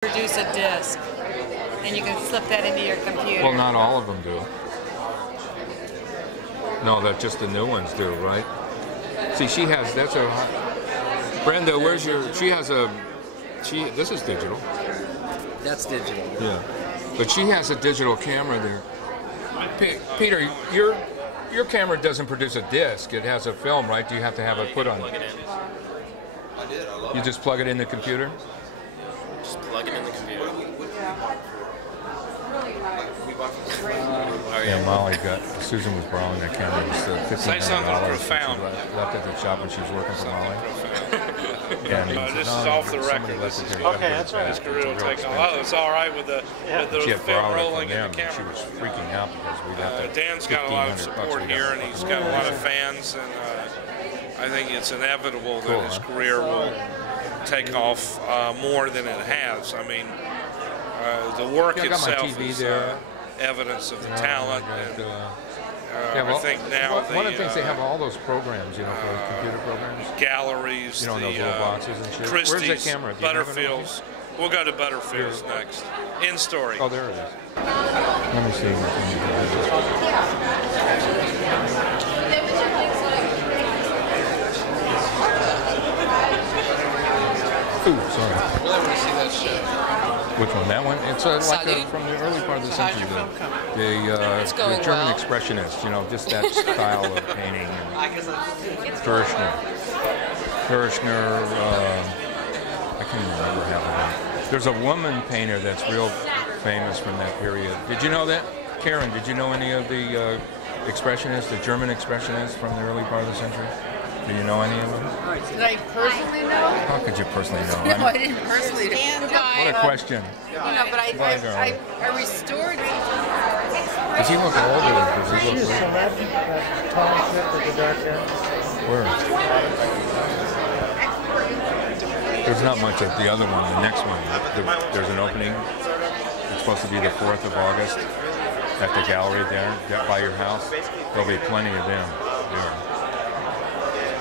Produce a disc, and you can slip that into your computer. Well, not all of them do. No, that just the new ones do, right? See, she has, that's a, Brenda, where's your, she has a, this is digital. That's digital. Yeah. But she has a digital camera there. Peter, your camera doesn't produce a disc. It has a film, right? Do you have to have it put on? Plug it in. You just plug it in the computer? Just plug it in the computer. Yeah, Molly got, Susan was borrowing that camera. It was Say something $1,500. profound. She left at the shop when she was working for Molly. And This is off the record. This is okay. That's right. His career will take on. Oh, it's all right with the She had film borrowed it rolling from in them, the and she camera. was freaking out because we'd have to. Dan's got a lot of support here, and he's got a lot of fans, and I think it's inevitable that his career will take off more than it has. I mean, the work itself is evidence of the talent. And, I think now one of the things they have all those programs, you know, for computer programs. Galleries, you know, those little boxes and shit. Christie's, where's the camera? Butterfield's. We'll go to Butterfield's next. In story. Oh, there it is. Let me see. Ooh, sorry. I really want to see that show. Which one? That one? It's like from the early part of the century. The German expressionists, you know, just that style of painting. Kirchner, I can't even remember half of them. There's a woman painter that's real famous from that period. Did you know that? Karen, did you know any of the expressionists, the German expressionists from the early part of the century? Do you know any of them? Did I personally know? How could you personally know? No, I didn't personally know. What a question. You know, but I restored. Does he look older? Does he look Tom Smith with the dark hair. Where? There's not much of the other one. The next one, there's an opening. It's supposed to be the 4th of August at the gallery there by your house. There'll be plenty of them there.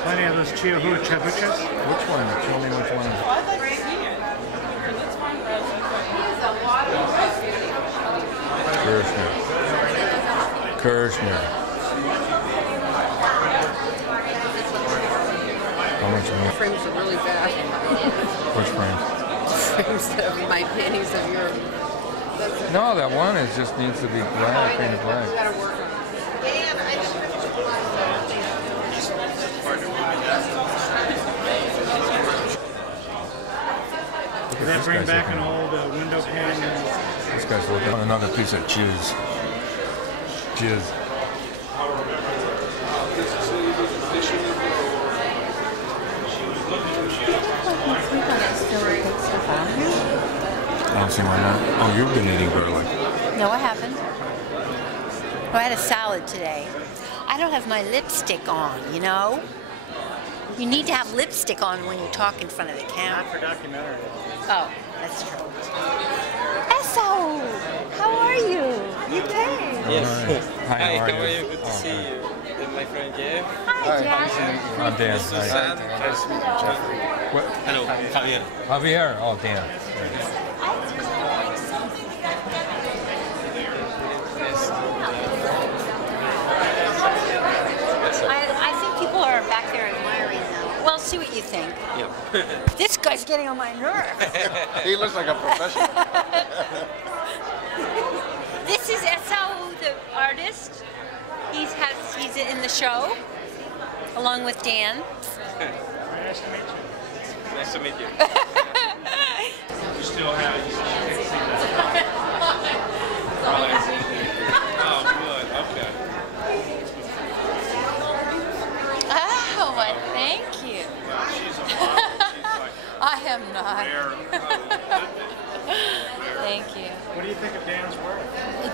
Plenty of those Chihuahua Chabuchas. Which one? Tell me which one. Kirchner. How much more? Frames are really bad. Which frames? Frames of my paintings of your. No, that one just needs to be black, painted black. Gotta work on it. Does that bring back an old window pane? This guy's looking on another piece of jizz. Jizz. I don't see why not. Oh, you've been eating garlic. No, I haven't. Well, I had a salad today. I don't have my lipstick on, you know? You need to have lipstick on when you talk in front of the camera. Not for documentary. Oh, that's true. Esso! How are you? You came. Yes. Hi, how are you? Good to see you. And my friend Jeff. Hi, Jack. I'm Dan. Nice to meet you, Jeffrey. What? Hello, Javier. Javier. Oh, Dan. I think people are back there admiring them. Well, see what you think. Yep. This guy's getting on my nerves. He looks like a professional. This is Esso, the artist. He's in the show, along with Dan. Nice to meet you. Nice to meet you. You still have it. Oh, good. Okay. Oh, well, thank you. She's a model. She's like I am not. Thank you. What do you think of Dan's work?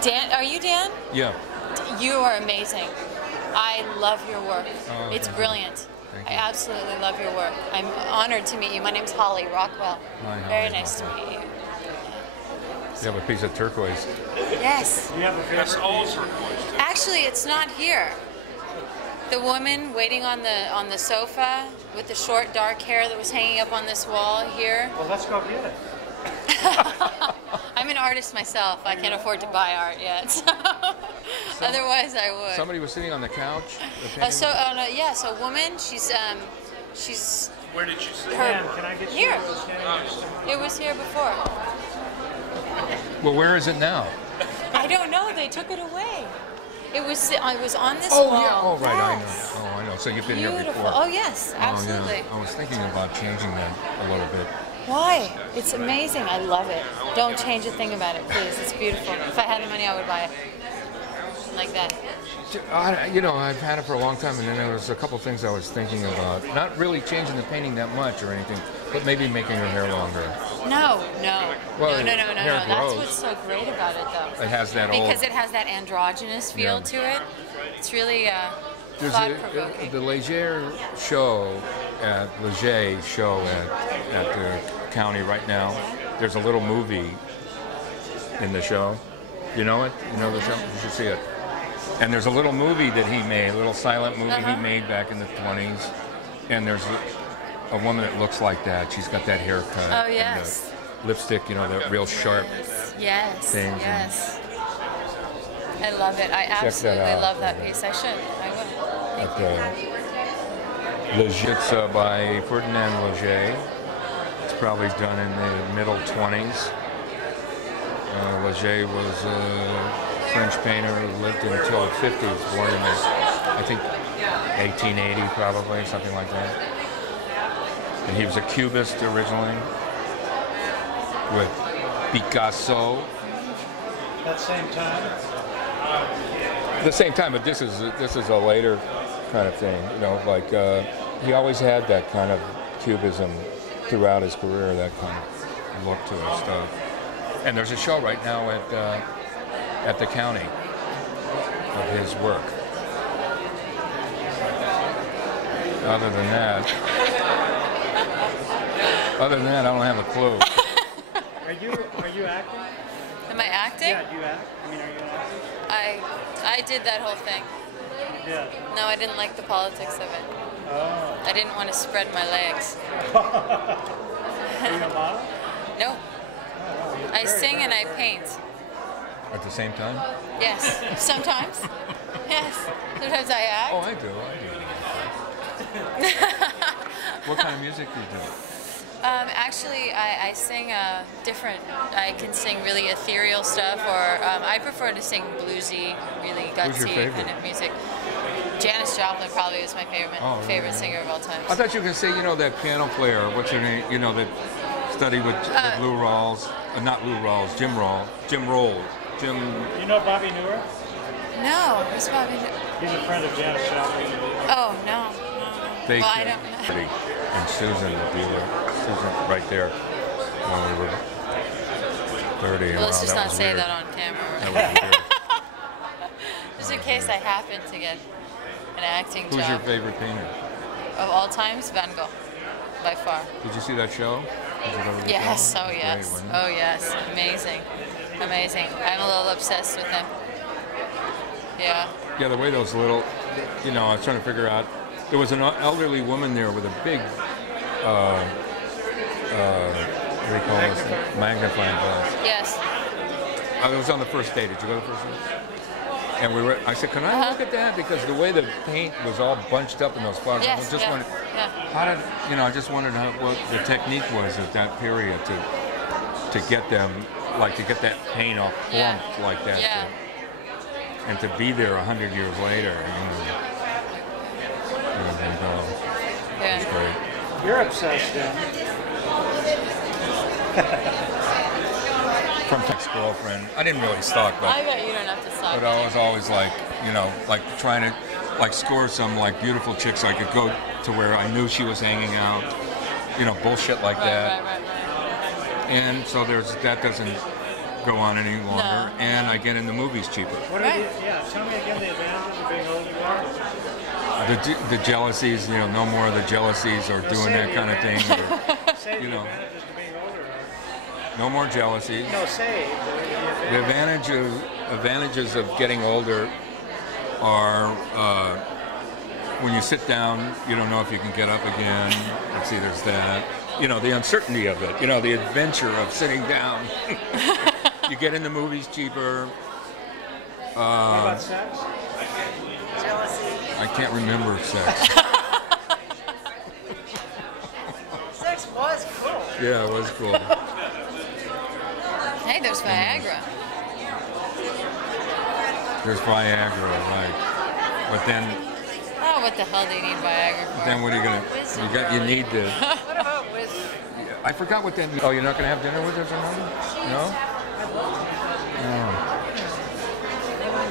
Dan, are you Dan? Yeah. You are amazing. I love your work. Oh, It's thank brilliant. Thank I you. absolutely love your work. I'm honored to meet you. My name's Holly Rockwell. Hi, Holly Very nice to Rockwell. meet you. You have a piece of turquoise. Yes. Do you have a That's favorite all piece? turquoise. Actually, it's not here. The woman waiting on the sofa with the short dark hair that was hanging up on this wall here. Well, let's go get it. I'm an artist myself. I can't afford to buy art yet. So otherwise, I would. Somebody was sitting on the couch. So a woman. She's. Where did you see Her, Dan, can I get you here. those candies? It was here before. Well, where is it now? I don't know. They took it away. I was on this Oh wall. yeah. Oh right. Yes. I know. Oh, I know. So you've been here Beautiful. before. Oh yes, absolutely. Oh, yeah. I was thinking about changing that a little bit. Why? It's amazing. I love it. Don't change a thing about it, please. It's beautiful. If I had the money, I would buy it. Like that. I've had it for a long time, and then there was a couple things I was thinking about. Not really changing the painting that much or anything, but maybe making her hair longer. No. Well, No. hair That's grows. what's so great about it, though. It has that Because it has that androgynous feel to it. It's really There's thought-provoking. the Leger show at the county right now. There's a little movie in the show. You know it? You know the show? You should see it. And there's a little movie that he made, a little silent movie he made back in the 20s. And there's a woman that looks like that. She's got that haircut. Oh, yes. And the lipstick, that real sharp Yes. things. Yes. I love it. I absolutely out. love that piece. I should. I will. It's by Ferdinand Leger. It's probably done in the middle 20s. Leger was a French painter who lived until the 50s, born in, I think, 1880 probably, something like that. And he was a Cubist originally, with Picasso. That same time? At the same time, but this is a later kind of thing, he always had that kind of cubism throughout his career, that kind of look to his stuff. And there's a show right now at the county of his work. Other than that, I don't have a clue. Are you acting? Am I acting? Yeah, do you act? I mean, are you an actor? I did that whole thing. Yeah. No, I didn't like the politics of it. Oh. I didn't want to spread my legs. Are you a model? No. I sing and I paint. At the same time? Yes. Sometimes. Yes. Sometimes I act. Oh, I do. What kind of music do you do? Actually, I sing different. I can sing really ethereal stuff, or I prefer to sing bluesy, really gutsy kind of music. Janis Joplin probably is my favorite singer of all time. I thought you were going to say, that piano player, what's her name, that studied with Lou Rawls, not Lou Rawls, Jim Rawls. You know Bobby Newer? No, who's Bobby? He's a friend of Janis Joplin. Oh, no. They Well, I don't know. And Susan would be there. Susan right there when we were 30. Well, let's Wow, just not was say weird. that on camera. That was weird. Just in case I happen to get an acting Who's job. your favorite painter? Of all times, Van Gogh, by far. Did you see that show? Did you go to the Yes, show? oh It was yes, great, wasn't it? oh yes, amazing, amazing. I'm a little obsessed with him. Yeah. Yeah, the way those little, I was trying to figure out. There was an elderly woman there with a big, what do you call this? Magnifying glass. Yes. I was on the first day. Did you go to the first day? And I said, can I look at that? Because the way the paint was all bunched up in those flowers, I Yes. just Yeah. wondered, Yeah. how did, I just wondered what the technique was at that period to get them, to get that paint all Yeah. clumped like that. Yeah. And to be there 100 years later, Yeah. it's great. You're obsessed, Dan. From ex-girlfriend, I didn't really stalk, I but bet you don't have to stop. I was always trying to score some beautiful chicks. I could go to where I knew she was hanging out, bullshit like that. Right. And so that doesn't go on any longer, No. and I get in the movies cheaper. What are tell me again the advantages of being older, guys. The jealousies, no more of the jealousies or doing that kind of thing. Say You the know. advantages to being older. No more jealousies. No, say The advantages of getting older are when you sit down, you don't know if you can get up again. Let's see, there's that. you know, the uncertainty of it. You know, the adventure of sitting down. You get in the movies cheaper. What about sex? I can't remember sex. Sex was cool. Yeah, it was cool. Hey, there's Viagra. There's Viagra, right? But then, Oh, what the hell do you need Viagra for? then what are you gonna? You need to. What about with? I forgot what that. Oh, you're not gonna have dinner with us or nothing? No. No.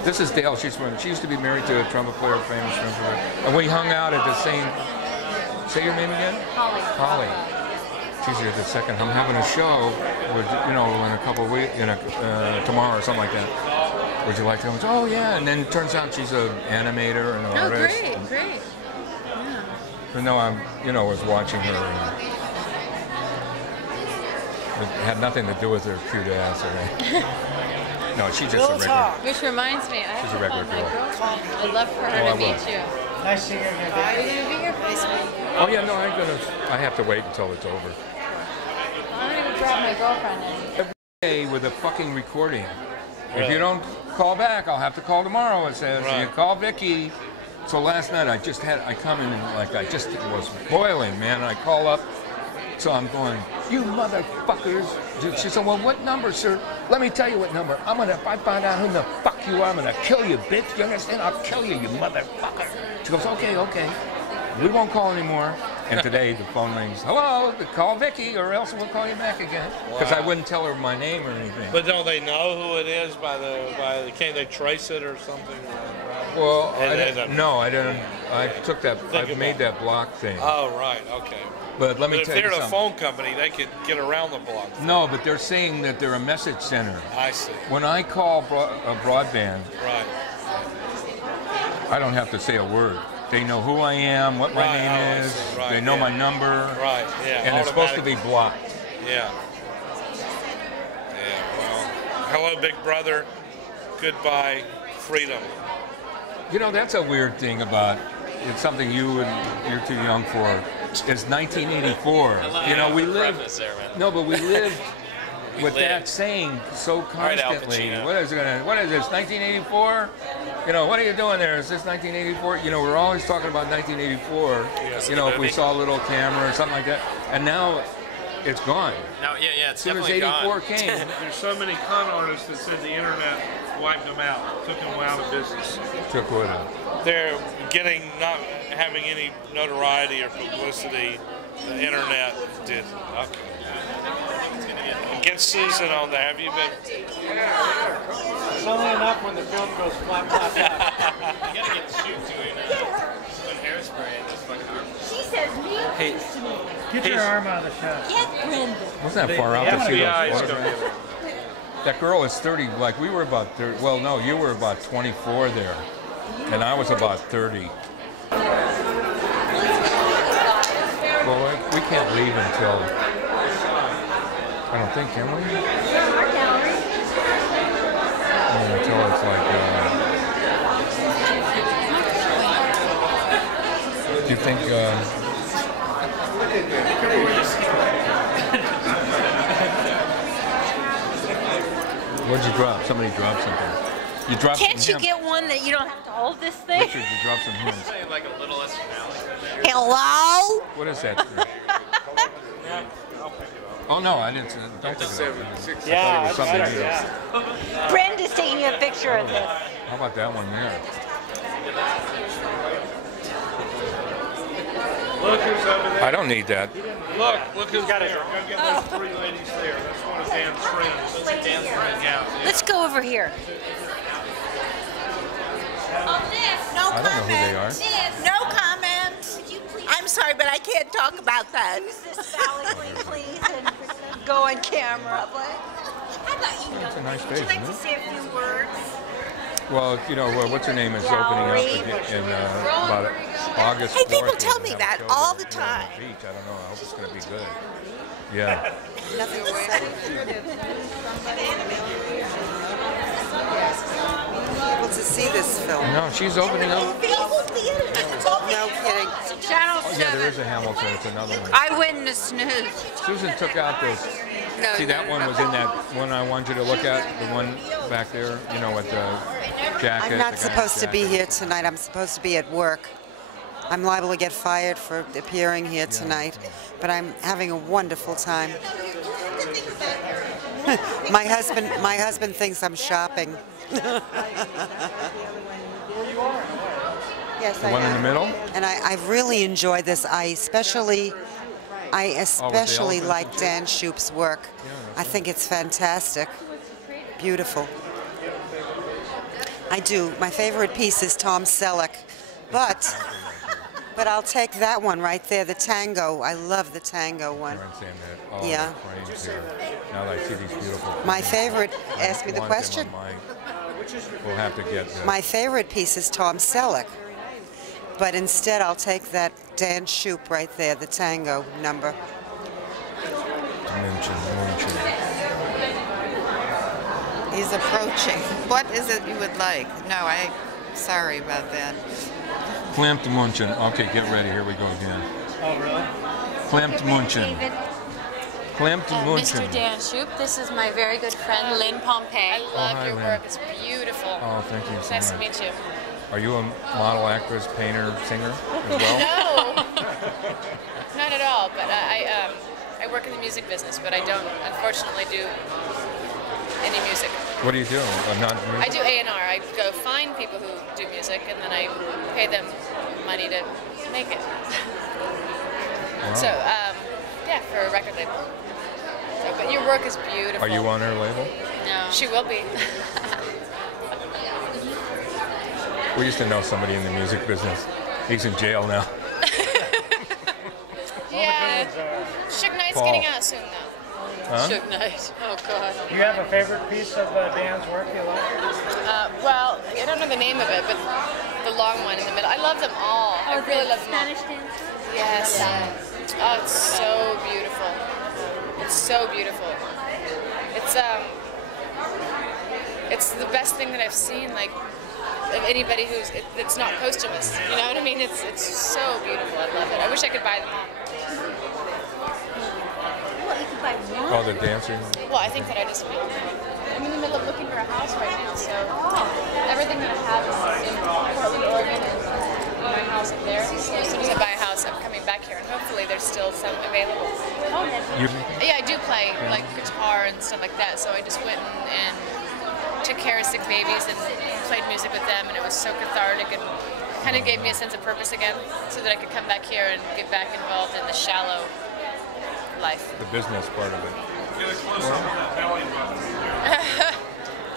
This is Dale. She used to be married to a trumpet player, famous trumpet player, and we hung out at the same. Say your name again. Holly. She's here the second. I'm having a show, with, you know, in a couple of weeks, tomorrow or something like that. Would you like to? Oh yeah, and then it turns out she's an animator and an artist. Oh, great. But no, I was watching her. And it had nothing to do with her cute ass or anything. No, she's just a regular. Which reminds me, I have She's a to regular call my girl. girlfriend. I'd love for Oh, her I to meet will. you. Nice seeing you again. Are you going to be here for me? Oh yeah, no, I have to wait until it's over. I'm going to grab my girlfriend in. Every day with a fucking recording. If you don't call back, I'll have to call tomorrow. It says you call Vicky. So last night I come in and it was boiling, man. And I call up. So I'm going, you motherfuckers. Dude, she said, well, what number, sir? Let me tell you what number. If I find out who the fuck you are, I'm gonna kill you, bitch. You understand? I'll kill you, you motherfucker. She goes, okay. We won't call anymore. And today the phone rings. Hello, call Vicky, or else we'll call you back again. Because I wouldn't tell her my name or anything. But don't they know who it is can't they trace it or something? Well, I didn't. I took that. I made that block thing. Oh, right. Okay. But let me But tell if you they're a something. phone company, they could get around the block. No, but they're saying that they're a message center. I see. When I call a broadband, Right. I don't have to say a word. They know who I am, what my name is. Right, They know my number. Right. Yeah. And it's supposed to be blocked. Yeah. Well. Hello, Big Brother. Goodbye, freedom. You know, that's a weird thing about. It's something you're too young for. It's 1984. You know, we lived. No, but we lived with that saying so constantly. What is this? 1984? You know, what are you doing there? Is this 1984? You know, we're always talking about 1984. You know, if we saw a little camera or something like that. And now it's gone. No, yeah, it's as soon as 84 came. There's so many con artists that said the internet wiped them out, took them out of business. Took what? They're not having any notoriety or publicity. The internet did. Okay. Get Susan on there. Have you been? It's only enough when the film goes flap, flap, flap. You gotta get Shupe doing hairspray in this fucking arm. She says mean things to me. Get your arm out of the shot. Get Brenda. Wasn't that far out to see FBI those is going to photographs? get her. That girl is 30. Like we were about 30. Well, no, you were about 24 there, and I was about 30. Well, we can't leave until. I don't think, can we? Until it's like. Do you think? What'd you drop? Somebody dropped something. You dropped. Can't you get one that you don't have to hold this thing? Richard, you dropped some hymns. Say like a little less finale. Hello? What is that? Oh no, I didn't. Don't take it out. Yeah, I thought it was something yeah. Brenda's taking a picture of this. How about that one there? Look who's over there. I don't need that. Look who's Got it. there. Go get those three ladies there. That's one of Dan's friends. Those are Dan's friends. Yeah. Let's go over here. No I don't know who they are. No comment. I'm sorry, but I can't talk about that. Please, and go on camera. It's a nice Would day, you like isn't to it? say a few words? Well, you know, what's her name is opening up in about August 4th. Hey, people We're tell gonna me have a that show all there the on time. Beach. I don't know. I hope it's going to be good. Yeah. Able to see this film. No, she's opening up. People think No kidding. Channel 7. Oh, yeah, there is a Hamilton. It's another one. Eyewitness News. Susan took out this. No, See, that one was in that one I wanted you to look at, the one back there, you know, with the jacket. I'm not the guy's supposed to be jacket. here tonight. I'm supposed to be at work. I'm liable to get fired for appearing here tonight, but I'm having a wonderful time. my husband thinks I'm shopping. Yes, The one in the middle? And I really enjoyed this. I especially like Dan Shupe's work. I think it's fantastic. Beautiful. I do. My favorite piece is Tom Selleck, but I'll take that one right there, the tango. I love the tango one. Yeah. Now that I see these beautiful. My favorite. Ask me the question. We'll have to get. My favorite piece is Tom Selleck, but instead I'll take that Dan Shupe right there, the tango number. He's approaching. What is it you would like? No, sorry about that. Klempt Munchen. Okay, get ready. Here we go again. Oh, really? Klempt Munchen. Klempt Munchen. Mr. Dan Shupe, this is my very good friend, Lynn Pompey. I love your work. It's beautiful. Oh, thank you so nice much. to meet you. Are you a model, actress, painter, singer as well? No, not at all. But I work in the music business, but I don't, unfortunately, do any music. What do you do? I do A&R. I go find people who do music, and then I pay them money to make it. Wow. So, yeah, for a record label. So, but your work is beautiful. Are you on her label? No. She will be. We used to know somebody in the music business. He's in jail now. Yeah. Suge Knight's Paul. getting out soon, though. Huh? Suge Knight. Oh, God. Do you have a favorite piece of Dan's work you like? Well, I don't know the name of it, but the long one in the middle. I love them all. I really love them all. Spanish dancer? Yes. Oh, it's so beautiful. It's so beautiful. It's the best thing that I've seen, like, of anybody that's not posthumous. You know what I mean? It's so beautiful. I love it. I wish I could buy them all. Well, you could buy one. Oh, the dancing? Well, I think that I'm in the middle of looking for a house right now, so everything that I have is in Portland, Oregon, and my house up there. So as soon as I buy a house, I'm coming back here, and hopefully there's still some available. Yeah, I do play like guitar and stuff like that, so I just went and took care of sick babies and played music with them, and it was so cathartic and kind of gave me a sense of purpose again, so that I could come back here and get back involved in the shallow life. The business part of it.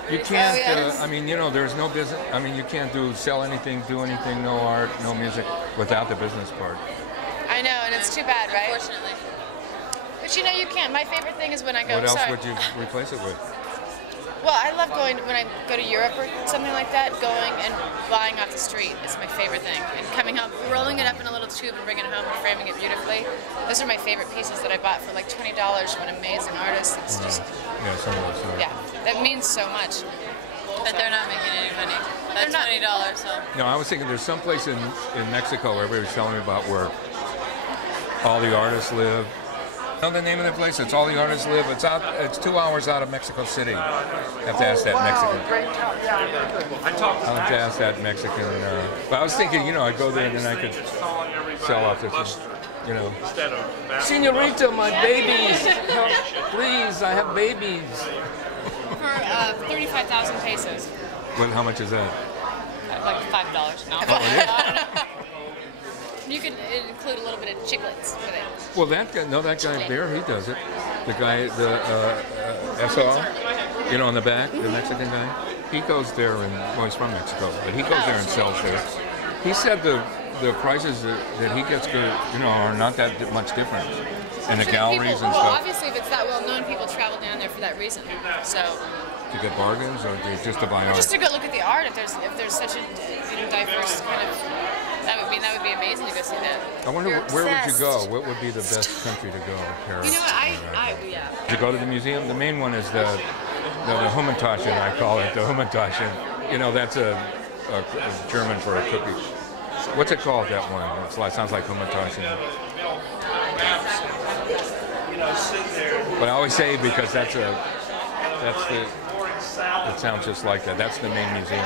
You can't, I mean, you know, there's no business, I mean, you can't sell anything, do anything, no art, no music, without the business part. I know, and it's too bad, right? Unfortunately. But you know, you can't. My favorite thing is when I go, What else would you replace it with? Well, I love going, when I go to Europe or something like that, going and buying off the street is my favorite thing. And coming home, rolling it up in a little tube and bringing it home and framing it beautifully. Those are my favorite pieces that I bought for like $20 from an amazing artist. It's just, yeah, some of those. Yeah, that means so much. But they're not making any money. That's $20, so. No, I was thinking there's some place in Mexico where everybody was telling me about where all the artists live. You know the name of the place? It's All the Artists Live. It's 2 hours out of Mexico City. I have to ask that Mexican. I'll have to ask that Mexican. But I was thinking, you know, I'd go there and then I could sell off this, you know. Senorita, my babies. Help, please, I have babies. For 35,000 pesos. Well, how much is that? Like $5 now. Oh, it is? You could include a little bit of chiclets with it. Well, that guy there, he does it. The guy, the SR, you know, in the back, the Mexican guy, he goes there and, well, he's from Mexico, but he goes there and sells there. He said the prices that he gets, you know, are not that much different. And the galleries and stuff. Well, obviously, if it's that well known, people travel down there for that reason. So. To get bargains or just to buy art? Just to go look at the art. If there's such a diverse kind of. That would be amazing to go see that. I wonder where would you go? What would be the best country to go? Paris. You know what? Yeah. Did you go to the museum? The main one is the Hummentaschen, I call it, the Hummentaschen. You know, that's a German for a cookie. What's it called, that one? It sounds like Humatarsi. But I always say because it sounds just like that. That's the main museum.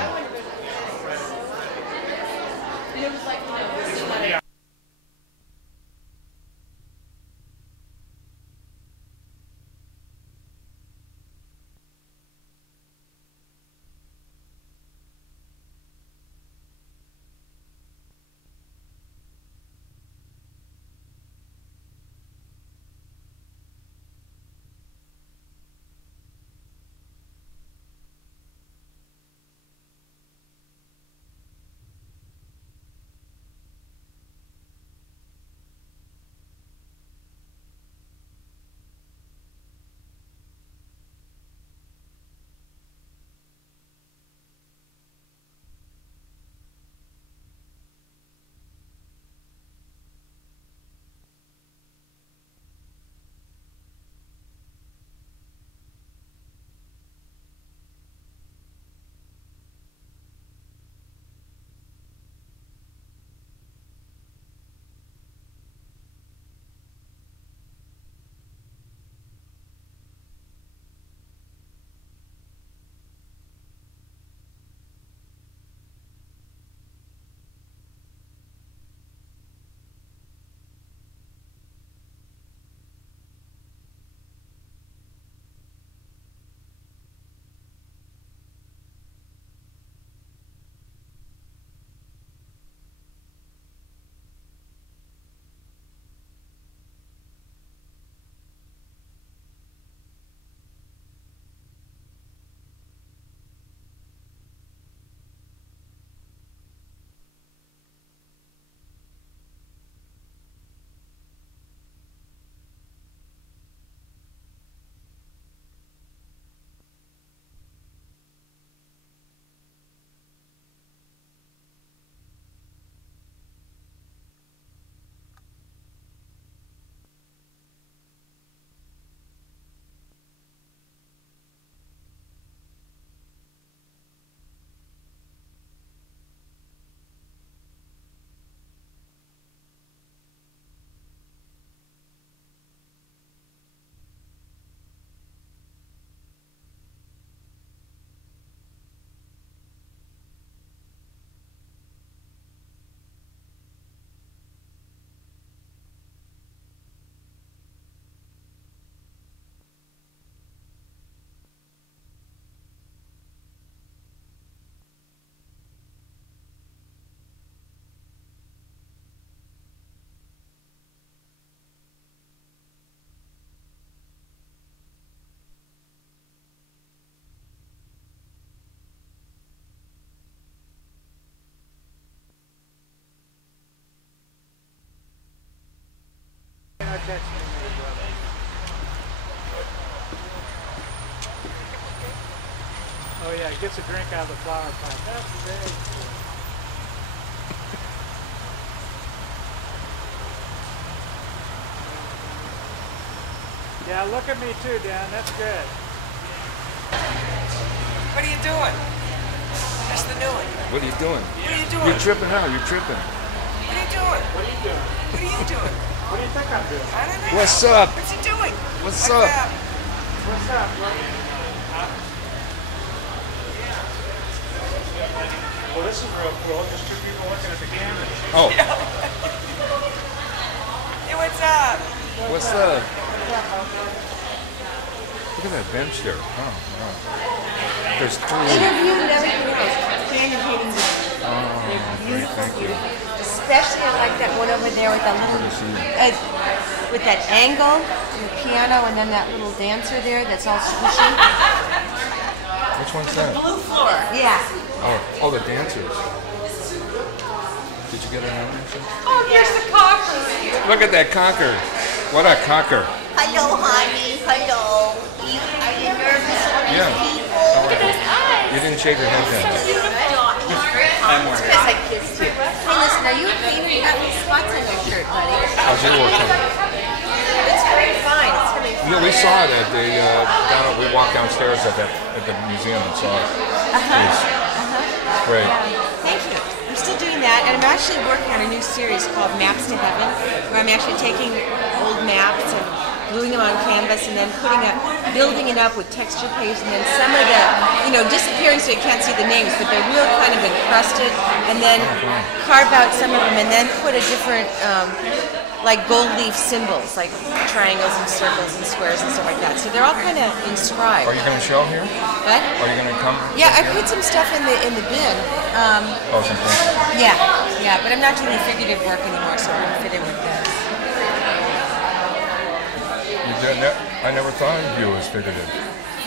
Oh yeah, he gets a drink out of the flower pot. That's great. Yeah, look at me too, Dan. That's good. What are you doing? That's the new one. What are you doing? What are you doing? You're tripping out. You're tripping. What are you doing? What are you doing? What are you doing? What do you think I'm doing? I don't know. What's up? What's he doing? What's up? What's up, buddy? Well, this is real cool. Just two people looking at the camera. Oh. Hey, what's up? What's up? Look at that bench there. Oh, wow. There's three. Interview and everything else. Standing paintings. They're beautiful. Especially I like that one over there with that little, with that angle and the piano and then that little dancer there that's all squishy. Which one's that? Blue floor. Yeah. Oh, the dancers. Did you get an animation? Oh, here's the cocker. Look at that cocker. What a cocker. Hello, honey. Hello. Are you nervous for these people? Look at those eyes. You didn't shave your head then. It's because I kissed you. Hey, listen, are you painting? You got little spots on your shirt, buddy. How's your work coming? It's very fine. It's coming fine. Yeah, we saw it at the, we walked downstairs at the museum and saw it. It's great. Thank you. I'm still doing that, and I'm actually working on a new series called Maps to Heaven, where I'm actually taking old maps and gluing them on canvas and then building it up with texture paste, and then some of the, disappearing so you can't see the names, but they're real kind of encrusted, and then carve out some of them and then put a different, like gold leaf symbols, like triangles and circles and squares and stuff like that. So they're all kind of inscribed. Are you going to show here? What? Are you going to come? Yeah, I put some stuff in the bin. Some things. Yeah, but I'm not doing figurative work anymore, so I'm going to fit in with this. I never thought of you as figurative.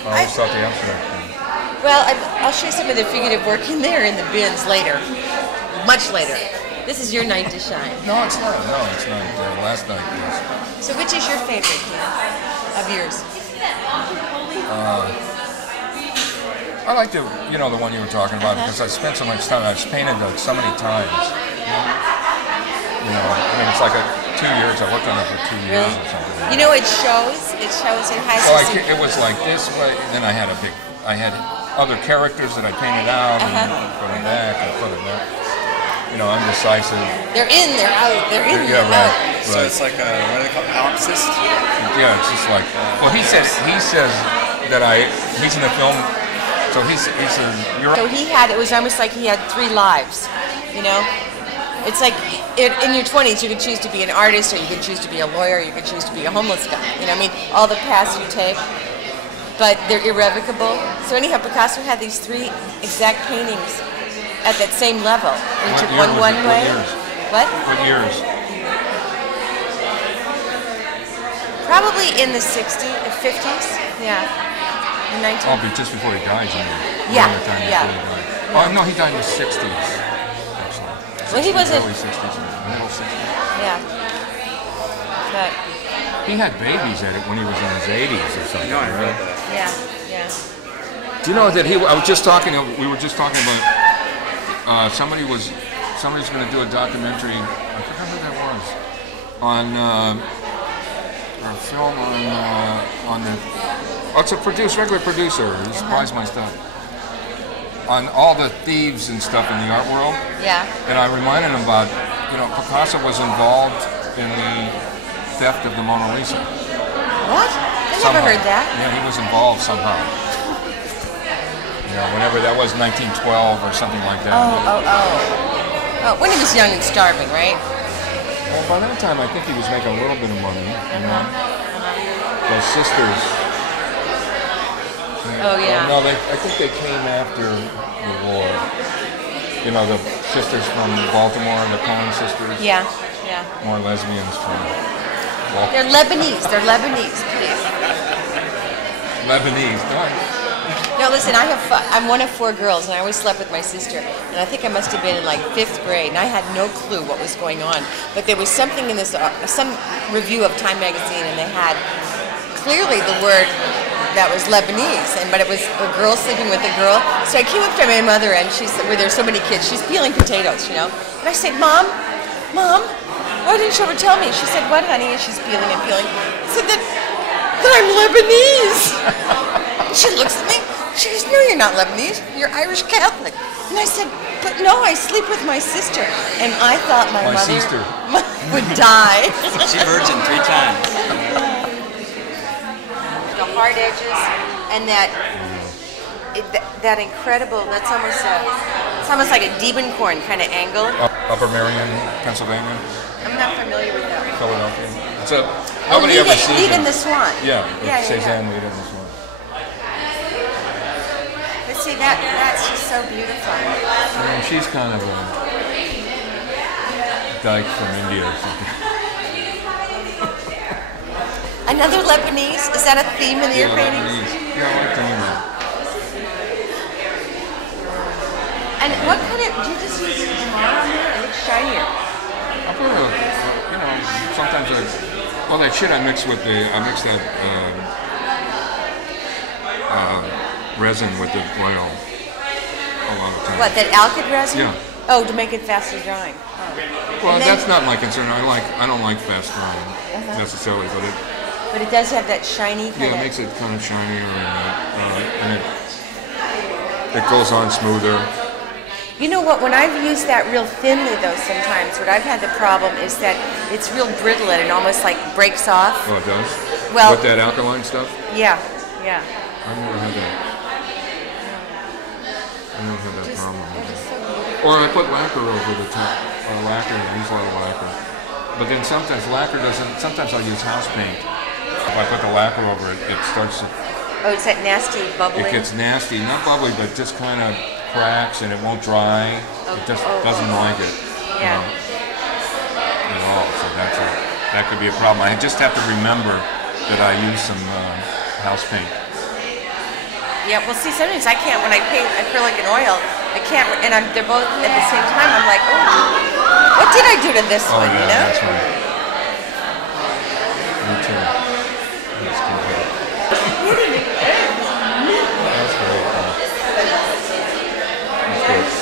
I always thought the abstract thing. Well, I'll show you some of the figurative work in there in the bins later, much later. This is your night to shine. No, it's not. No, it's not. Last night was. So which is your favorite, Dan, of yours? I like the one you were talking about because I spent so much time. I've painted it so many times. It's like 2 years. I worked on it for 2 years or something. It shows. It has. Well, it was like this way. Then I had other characters that I painted out and put them back and put them back. Undecisive. They're in, they're out, they're in, they're out. So it's like a, what do they call it, palimpsest? Yeah, it's just like, well, he says that he's in the film, so he says, So it was almost like he had 3 lives, It's like, in your 20s, you could choose to be an artist, or you could choose to be a lawyer, or you could choose to be a homeless guy. All the paths you take, but they're irrevocable. So anyhow, Picasso had these 3 exact paintings at that same level. And he took one way. What? What years? Probably in the 50s. Yeah. In 19. Oh, but just before he died, you mean? Yeah. Before he died. Oh, no, he died in the 60s, actually. Well, he wasn't. Early 60s, middle 60s. Yeah. But. He had babies at it when he was in his 80s or something. I read that. Yeah. Do you know that we were just talking about. Somebody's going to do a documentary. I forgot who that was. On a film on the. Oh, it's a regular producer. He supplies my stuff. On all the thieves and stuff in the art world. Yeah. And I reminded him about, Picasso was involved in the theft of the Mona Lisa. What? I never heard that. Yeah, he was involved somehow. Whenever that was, 1912 or something like that. Oh, when he was young and starving, right? Well, by that time, I think he was making a little bit of money. Those sisters. Oh, yeah. No, I think they came after the war. The sisters from Baltimore, the Cohen sisters. Yeah. More lesbians from Baltimore. They're Lebanese, please. Lebanese, no. No, listen, I'm one of 4 girls, and I always slept with my sister. And I think I must have been in like 5th grade, and I had no clue what was going on. But there was something in this, some review of Time magazine, and they had clearly the word that was Lebanese, but it was a girl sleeping with a girl. So I came up to my mother, and she said, where there's so many kids, she's peeling potatoes, And I said, Mom, why didn't you ever tell me? She said, what, honey? And she's peeling and peeling. I said, that I'm Lebanese. She looks at me. She goes, no, you're not Lebanese. You're Irish Catholic. And I said, but no, I sleep with my sister. And I thought my mother would die. She virgin 3 times. The hard edges and that incredible, it's almost like a Diebenkorn kind of angle. Upper Marion, Pennsylvania. I'm not familiar with that. Philadelphia. Nobody ever sees it. Lead in the Swan. Yeah, Cézanne, Lead in the Swan. But see, that's just so beautiful. She's kind of a dyke from India or something. Another Lebanese? Is that a theme in your paintings? Yeah, I like doing that. And what kind of, do you just use Jamar on there? It looks shinier. I put sometimes that shit I mix that resin with the oil a lot of times. What, that alkyd resin? Yeah. Oh, to make it faster drying. Oh. Well, that's not my concern. I don't like fast drying necessarily, but it does have that shiny kind of. Yeah, it makes it kind of shinier and it goes on smoother. You know what, when I've used that real thinly though sometimes, what I've had the problem is that it's real brittle and it almost like breaks off. Oh, it does? Well, with that alkaline stuff? Yeah, yeah. I've never had that. I never had that problem with it. Or I put lacquer over the top. Lacquer, I use a lot of lacquer. But then sometimes lacquer doesn't, sometimes I'll use house paint. If I put the lacquer over it, it starts to... Oh, it's that nasty bubbling? It gets nasty, not bubbly, but just kind of cracks and it won't dry. It just doesn't like it. Yeah. At all, so that could be a problem. I just have to remember that I use some house paint. Yeah, well see, sometimes I can't, when I paint acrylic and oil, I can't, and they're both at the same time, I'm like, oh, what did I do to this one, yeah, you know? That's right. Me too. That's good. That's great.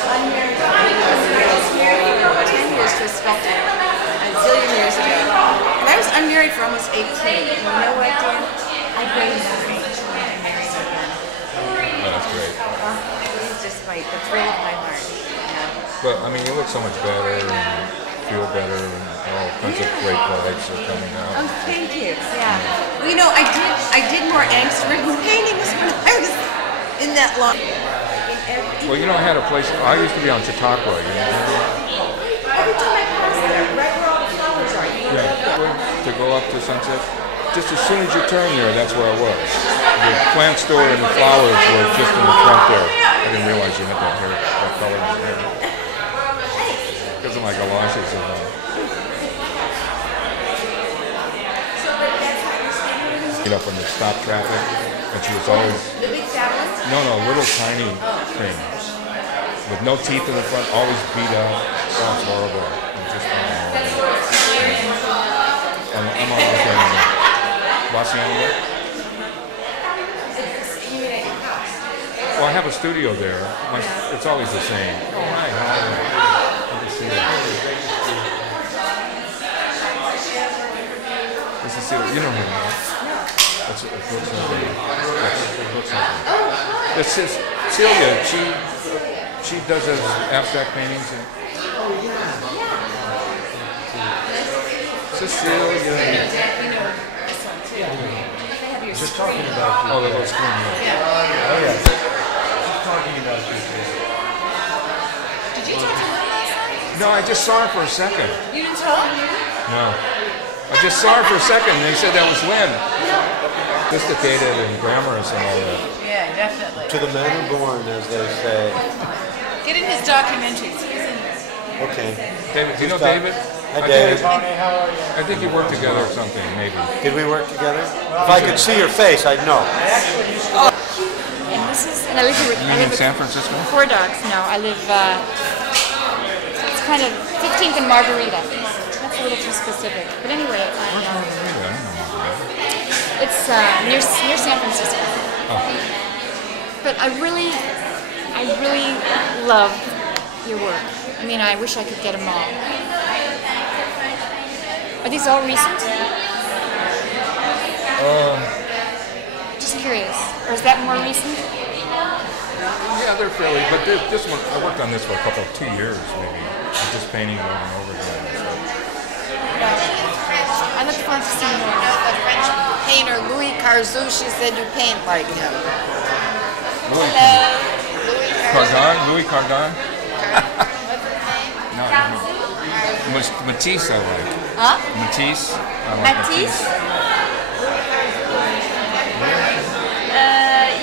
I was married 10 years to a sculptor, a zillion years ago, and I was unmarried for almost 18. And you know what, Dan? I gained that age when I married again. Oh, that's great. It's just the thrill of my heart. But I mean, you look so much better and feel better, and all kinds of great vibes are coming out. Oh, thank you. Yeah. Well, you know, I did more angst-ridden paintings when I was in that long. Well, you know, I had a place. I used to be on Chautauqua. You know. Every time I pass there, right where all the flowers are. You know, Yeah. To go up to Sunset. Just as soon as you turn there, that's where I was. The plant store and the flowers were just in the front there. I didn't realize you had that hair, that color in your hair. Because of my galoshes. You know, when they stopped traffic, and she was always... The big fat ones? No, little tiny things. With no teeth in the front, always beat up. Sounds horrible. Just horrible. I'm on okay. Hacienda? Well, I have a studio there. It's always the same. Oh, hi. Good to see you. This is Celia. You know him, right? That's a book something. This is Celia. She does those abstract paintings. Cecilia. Just talking about you. Oh, that was cool. Yeah. Oh, yeah. She's talking about you. Did you talk to her last night? No, I just saw her for a second. You didn't talk? No. I just saw her for a second, and they said that was Lynn. Sophisticated and glamorous and all that. Yeah, definitely. To the man born, as they say. Get in his documentaries. He's in there. Okay. David, do you know David? Hi, David. I think you work together or something, maybe. Did we work together? If I could see your face, I'd know. And this is, and I live here with, You in San Francisco? 4 dogs. No, I live, it's kind of 15th and Margarita. That's a little too specific. But anyway, it's near San Francisco. Oh. But I really love your work. I mean, I wish I could get them all. Are these all recent? Just curious. Or is that more recent? Yeah, they're fairly, but this one, I worked on this for 2 years, maybe. I'm just painting over and over again. So. I look forward to seeing more. You know, the French painter Louis Carzouche said you paint like him. Louis Cardin? No. Matisse I like. Huh? Matisse? I like Matisse?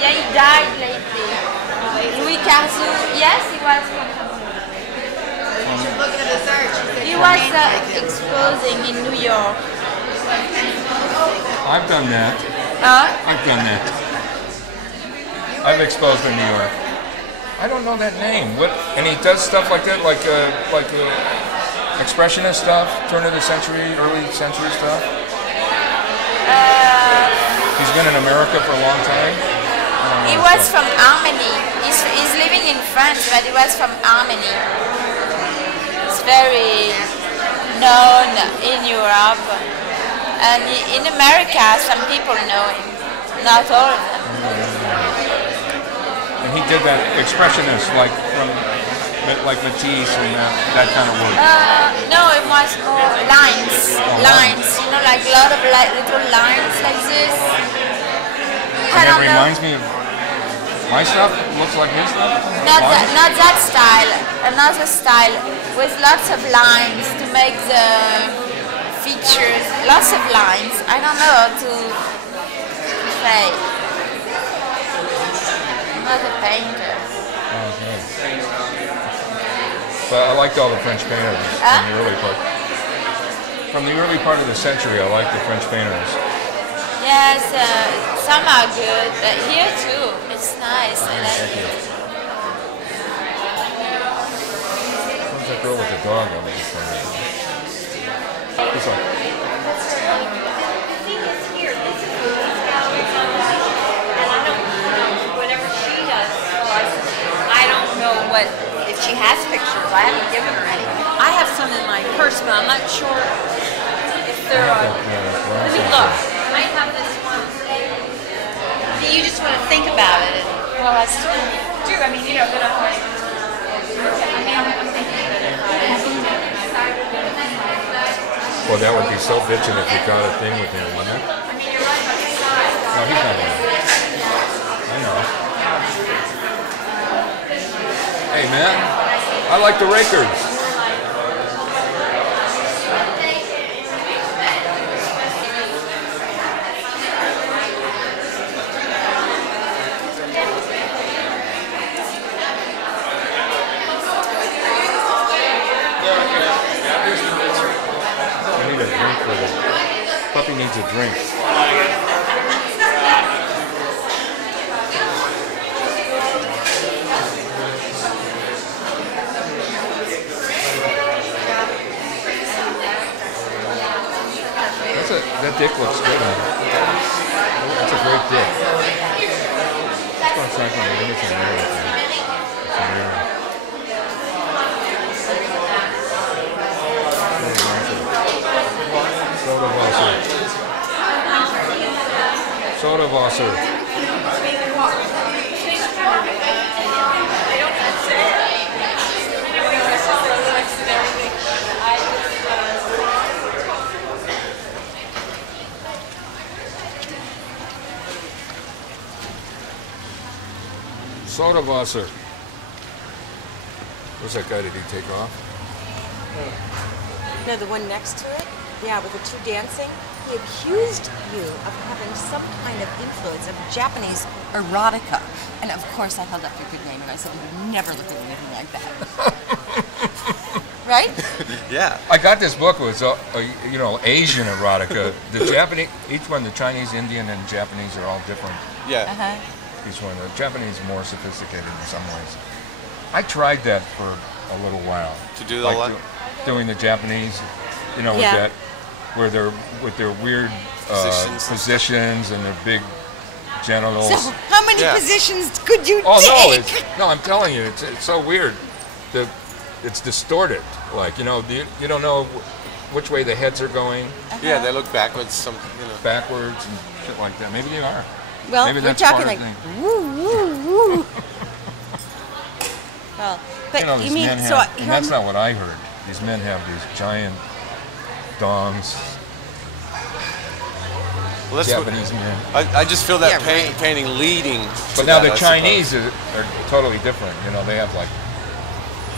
Yeah, he died lately. Louis Carzouche, yes, he was. Look at his art. He was exposing in New York. I've done that. I've done that. I've exposed in New York. I don't know that name. What? And he does stuff like that, like expressionist stuff, turn of the century, early century stuff. He's been in America for a long time. He was from Armenia. He's living in France, but he was from Armenia. It's very known in Europe. And in America, some people know him. Not all of them. And he did that expressionist, like from like Matisse and that kind of work? No, it was more lines. Lines, you know, like a lot of little lines like this. And it reminds me of my stuff. Looks like his stuff. Not that style. Another style with lots of lines to make the features. Lots of lines. I don't know how to say. I'm not a painter. Okay. But I liked all the French painters from the early part. From the early part of the century, I liked the French painters. Yes, some are good, but here too, it's nice. I like it. Where's that girl with the dog on the side? This one. I don't know what if she has pictures. I haven't given her any. I have some in my purse, but I'm not sure if there are. Let me look. I might have this one. You just want to think about it. Well, I still do. I mean, you know, but I'm like, I'm thinking that if Well, that would be so bitchin' if you got a thing with him, wouldn't it? I mean, you're right by his side. No, he's not in it. I know. Hey, man, I like the Rakers. I need a drink for the puppy needs a drink. That dick looks good on it. That's a great dick. It's not cycling, I think it's an arrow. It's an arrow. Soda Wasser. Soda Wasser. What's that guy? Did he take off? No, the one next to it? Yeah, with the two dancing. He accused you of having some kind of influence of Japanese erotica. And of course I held up your good name and I said you would never look at anything like that. Right? Yeah. I got this book. It was, you know, Asian erotica. The Japanese, each one, the Chinese, Indian, and Japanese are all different. Yeah. Each one. The Japanese is more sophisticated in some ways. I tried that for a little while. To do the what? Doing the Japanese, you know, with that, where they're with their weird positions and their big genitals. So, how many positions could you take? No, I'm telling you, it's so weird. It's distorted. Like, you know, you don't know which way the heads are going. Yeah, they look backwards. Backwards and shit like that. Maybe they are. Well, maybe we're talking like woo, woo, woo. Well, but you know, you mean so? And that's not what I heard. These men have these giant dongs. Well, Japanese men. I just feel that painting leading. But now the Chinese are totally different. You know, they have like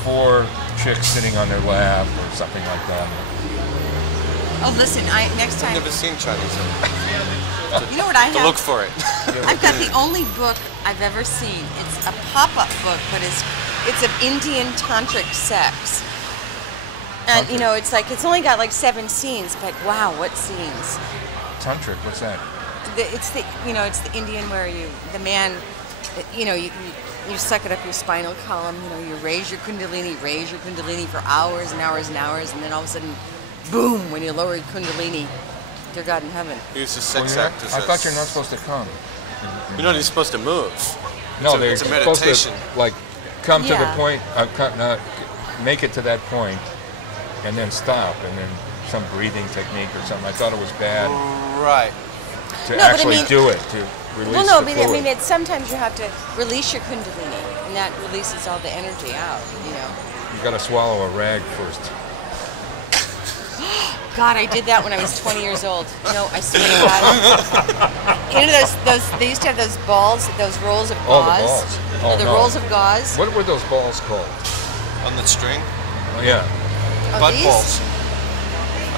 4 chicks sitting on their lap or something like that. Oh, listen, next time. I've never seen Chinese. You know what I have? To look for it. I've got the only book I've ever seen. It's a pop-up book, but it's of Indian tantric sex. And you know, it's only got like 7 scenes, but wow, what scenes? Tantric, what's that? It's the Indian where the man, you know, you suck it up your spinal column. You know, you raise your kundalini for hours and hours and hours, and then all of a sudden, boom! When you lower your kundalini, dear God in heaven. Use the sex act. I thought you're not supposed to come. You're not even supposed to move. No, they're it's a supposed meditation. to like come to the point, make it to that point, and then stop, and then some breathing technique or something. I thought it was bad. Right. To actually do it, to release well, no, the fluid. I mean, sometimes you have to release your kundalini. and that releases all the energy out, you know. You gotta swallow a rag first. God, I did that when I was 20 years old. No, I swear to God. You know those they used to have those balls, those rolls of gauze? Oh, the balls. Oh, the no. rolls of gauze. What were those balls called? On the string? Oh, yeah. Butt balls.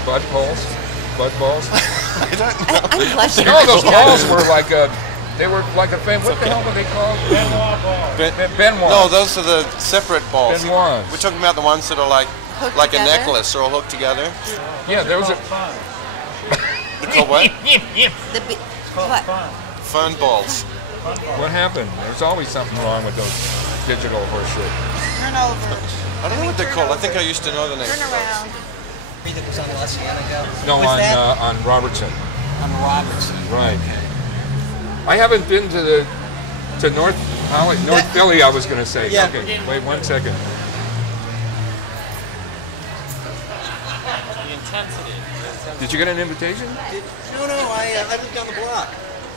Bud balls? Bud balls? I don't know. I'm blushing. No, those balls were like a... They were like a fan. What the hell were they called? Benoit balls. Benoit. No, those are the separate balls. Benoits. We're talking about the ones that are like a together? necklace. They're all hooked together. Yeah, there was a... They're called what? What? Fun balls. What happened? There's always something wrong with those digital horseshit. Turn over. I don't know what they're called. I think I used to know the name. Turn around. That was on La Cienega? No, on Robertson. On Robertson. Right. I haven't been to North Philly, I was going to say. Yeah. Okay, wait 1 second. The intensity. Did you get an invitation? No, I lived down the block.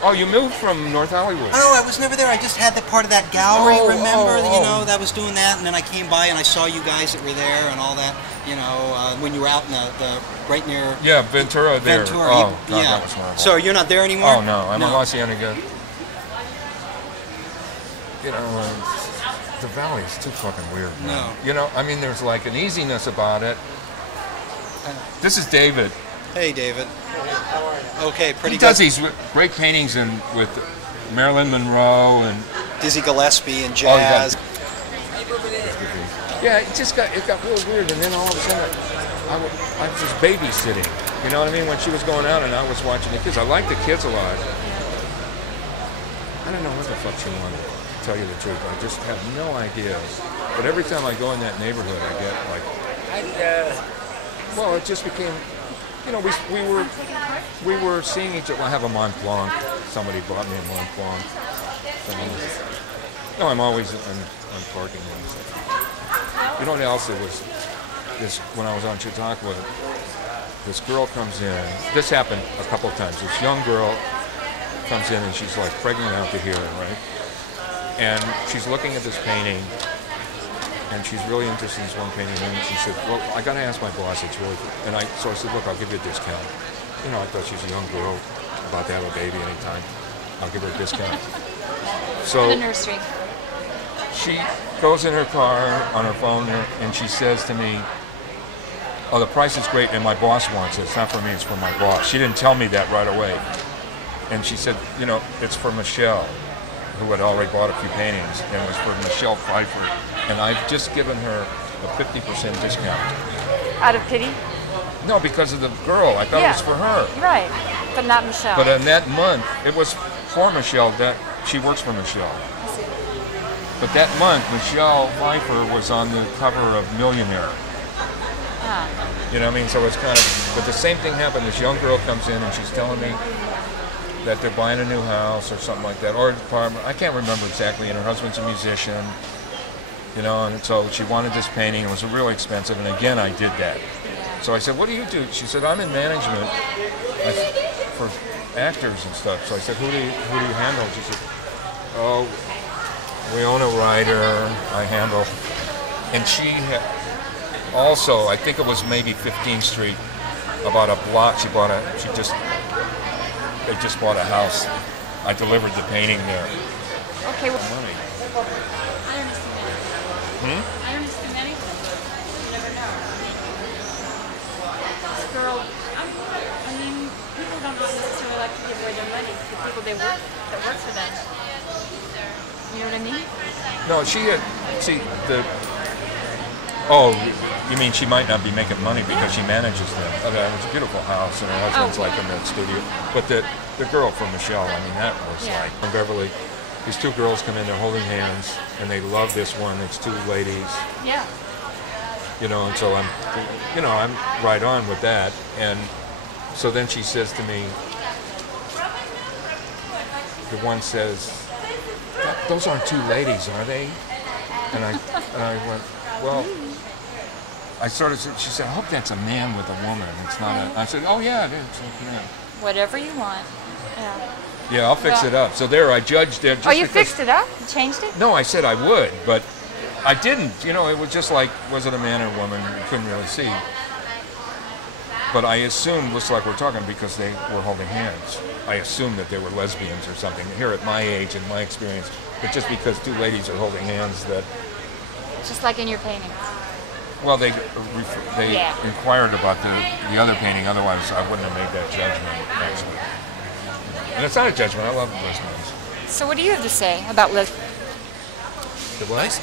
Oh, you moved from North Hollywood. Oh, I was never there. I just had the part of that gallery, remember? Oh. You know, that was doing that, and then I came by and I saw you guys that were there and all that, you know, when you were out in the right near... Yeah, Ventura there. Ventura, Oh, God, yeah. that was horrible. So you're not there anymore? Oh, no, I'm in La Cienega. You know, the valley is too fucking weird, man. No. You know, I mean, there's like an easiness about it. This is David. Hey, David. Okay, pretty He good. does these great paintings with Marilyn Monroe and Dizzy Gillespie and jazz. Yeah, it got real weird, and then all of a sudden I was just babysitting. You know what I mean? When she was going out and I was watching the kids. I like the kids a lot. I don't know what the fuck she wanted, to tell you the truth. I just have no idea. But every time I go in that neighborhood, I get like, well, it just became, you know, we were seeing each other. I have a Mont Blanc. Somebody bought me a Mont Blanc. No, I'm always on parking. You know what else it was? This when I was on Chautauqua, this girl comes in. This happened a couple of times. This young girl comes in and she's like pregnant out to here, right? And she's looking at this painting, and she's really interested in this one painting. And she said, "Well, I got to ask my boss. It's really..." So I said, "Look, I'll give you a discount." You know, I thought she was a young girl about to have a baby anytime. I'll give her a discount. So the nursery. she goes in her car on her phone and she says to me, "Oh, the price is great and my boss wants it. It's not for me, it's for my boss." She didn't tell me that right away. And she said, "You know, it's for Michelle," who had already bought a few paintings, and it was for Michelle Pfeiffer. And I've just given her a 50% discount. Out of pity? No, because of the girl. I thought it was for her. Right, but not Michelle. But in that month, it was for Michelle. That she works for Michelle. I see. But that month, Michelle Pfeiffer was on the cover of Millionaire. You know what I mean? So it's kind of, but the same thing happened. This young girl comes in and she's telling me that they're buying a new house or something like that, or an apartment. I can't remember exactly. And her husband's a musician, you know, and so she wanted this painting. It was really expensive, and again, I did that. So I said, "What do you do?" She said, "I'm in management for actors and stuff." So I said, "Who do you handle?" She said, "Oh, we own a writer. I handle." And she had also, I think it was maybe 15th Street, about a block. They just bought a house. I delivered the painting there. Okay. Well, Money. I understand anything. I understand anything. You never know. This girl, I mean, people don't necessarily like to give away their money to people that work for them. You know what I mean? No, she had, see, oh, you mean she might not be making money because she manages them. Okay, it's a beautiful house and her husband's like in that studio. But the girl from Michelle, I mean, that was like, in Beverly, these two girls come in, they're holding hands, and they love this one. It's two ladies. Yeah. You know, and so I'm right on with that. And so then she says to me, the one says, "Those aren't two ladies, are they?" And I went, "Well," I sort of said, she said, "I hope that's a man with a woman. It's not a," I said, "Oh yeah, it is." Yeah. Whatever you want. Yeah. Yeah, I'll fix it up. So there, I judged it. Oh, you fixed it up? You changed it? No, I said I would, but I didn't. You know, it was just like, was it a man or woman? You couldn't really see. But I assumed, looks like we're talking because they were holding hands. I assumed that they were lesbians or something. Here at my age and my experience, but just because two ladies are holding hands, that. Just like in your paintings. Well, they inquired about the other painting. Otherwise, I wouldn't have made that judgment. Actually, and it's not a judgment. I love lesbians. So, what do you have to say about lesbians? The what?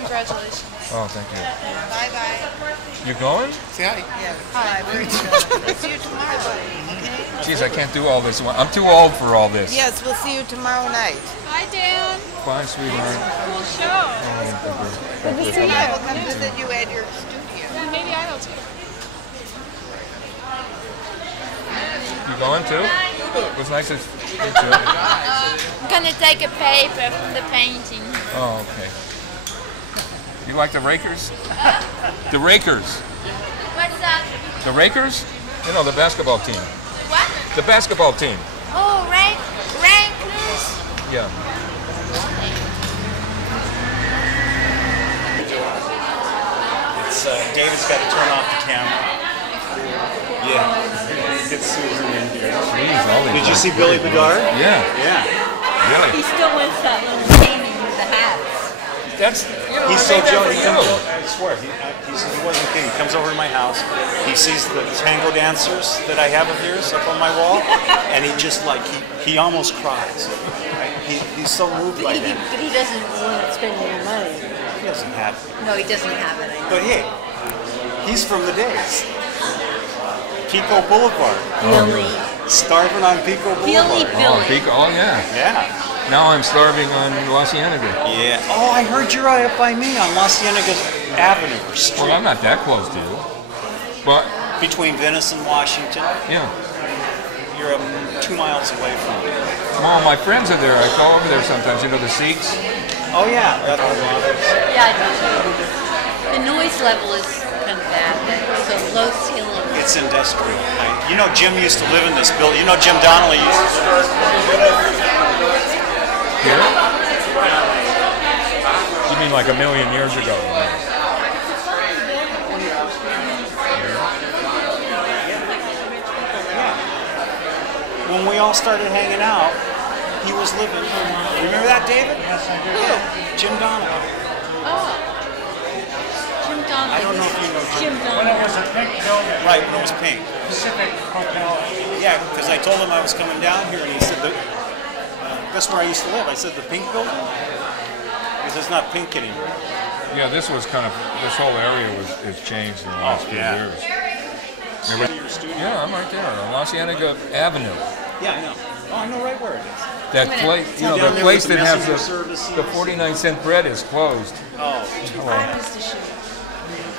Congratulations. Oh, thank you. Bye-bye. You going? Say hi. Yeah. Hi. We'll see you tomorrow, okay? Jeez, I can't do all this. I'm too old for all this. Yes, we'll see you tomorrow night. Hi, Dan. Bye, sweetheart. Cool show. Good to see you. I will come visit you at your studio. Yeah, maybe I will too. You going too? It was nice to meet you. I'm gonna take a paper from the painting. Oh, okay. You like the Rakers? The Rakers. What's that? The Rakers? You know, the basketball team. What? The basketball team. Oh, Rankers? Yeah. It's David's got to turn off the camera. Yeah. Get Susan in here. Jeez, Did you see Billy Bedard? Yeah. Yeah. He Really? still wants that little painting with the hats. That's, you know, He's I so made that jealous. for you. I swear, he wasn't kidding. He comes over to my house. He sees the tango dancers that I have of yours up on my wall, and he just like he almost cries. Right? He's so moved by that. But he doesn't want to spend any money. He doesn't have it. No, he doesn't have it. But hey, he's from the days. Pico Boulevard. Billy. Starving on Pico Boulevard. Oh, Pico. Oh, yeah. Yeah. Now I'm starving on La Cienega. Yeah. Oh, I heard you're right up by me on La Cienega Avenue or Street. Well, I'm not that close to you. But between Venice and Washington. Yeah. You're 2 miles away from me. Well, my friends are there. I go over there sometimes. You know the Sikhs? Oh, yeah. Yeah, I do. The noise level is kind of bad. So low ceiling. It's industrial. You know, Jim used to live in this building. You know, Jim Donnelly used to Here? You mean like a million years ago? When we all started hanging out, he was living. Remember that, David? Yes, I do. Who? Jim Donnelly. Oh. Jim Donnelly. I don't know if you know Jim. When it was a pink building. Right, when it was pink. Pacific Hotel. Yeah, because I told him I was coming down here, and he said, that's where I used to live. I said, the pink building? Because it's not pink anymore. Yeah, this was kind of, this whole area is changed in the last few years. Yeah, I'm right there on La Cienega Avenue. Yeah, I know. Oh, I know right where it is. That place, you know, the place that has the 49-cent bread is closed. Oh. Hi, Mr. Shupe.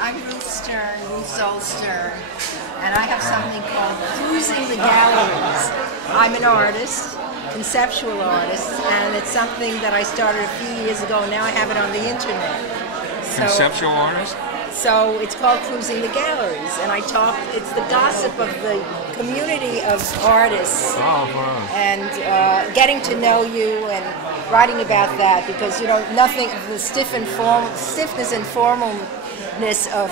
I'm Ruth Stern, Ruth Zoll Stern, and I have something called Cruising the Galleries. I'm an artist, conceptual artist, and it's something that I started a few years ago. Now I have it on the internet. Conceptual artist? So it's called Cruising the Galleries, and it's the gossip of the community of artists, and getting to know you and writing about that, because, you know, nothing, the stiffness and formalness of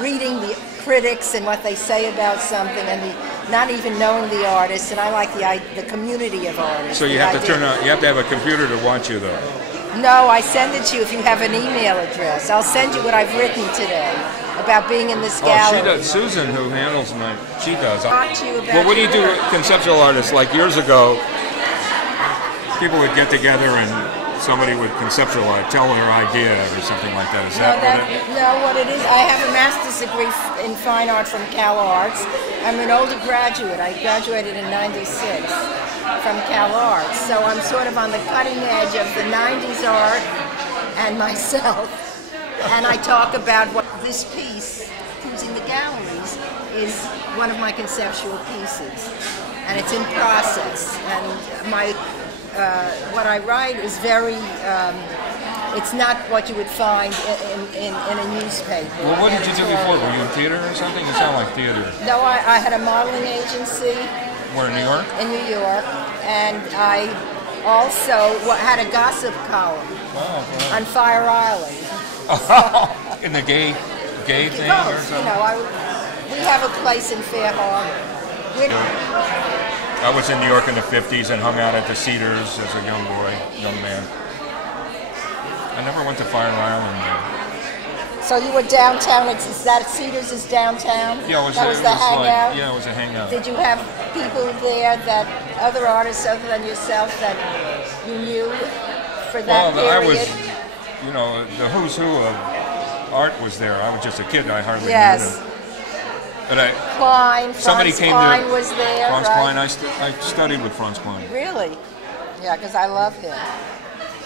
reading the critics and what they say about something, and not even knowing the artists, and I like the community of artists. So you have to you have to have a computer to watch you, though. No, I send it to you if you have an email address. I'll send you what I've written today about being in this gallery. Oh, she does. Susan, who handles she does. Talk to you about well, what do you do with conceptual artists? Like years ago, people would get together and somebody would conceptualize, tell their idea or something like that. Is that what it is? No, what it is, I have a master's degree in fine art from Cal Arts. I'm an older graduate. I graduated in '96 from Cal Arts. So I'm sort of on the cutting edge of the '90s art and myself. And I talk about what this piece, Cruising the Galleries, is one of my conceptual pieces. And it's in process. And what I write is very, it's not what you would find in a newspaper. Well, what did you do before? Were you in theater or something? You sound like theater. No, I had a modeling agency, Where, in New York? In New York. And I also had a gossip column on Fire Island. In the gay thing Both, or something? you know, we have a place in Fair Harbor. I was in New York in the 50s and hung out at the Cedars as a young man. I never went to Fire Island. So you were downtown. Is that Cedars is downtown? Yeah, that was the hangout. It was a hangout. Did you have people there that other artists other than yourself that you knew for that period? I was, you know, the who's who of art was there. I was just a kid. I hardly knew them. But somebody came Klein to was there. Franz right? Klein. I studied with Franz Klein. Really? Yeah, because I love him.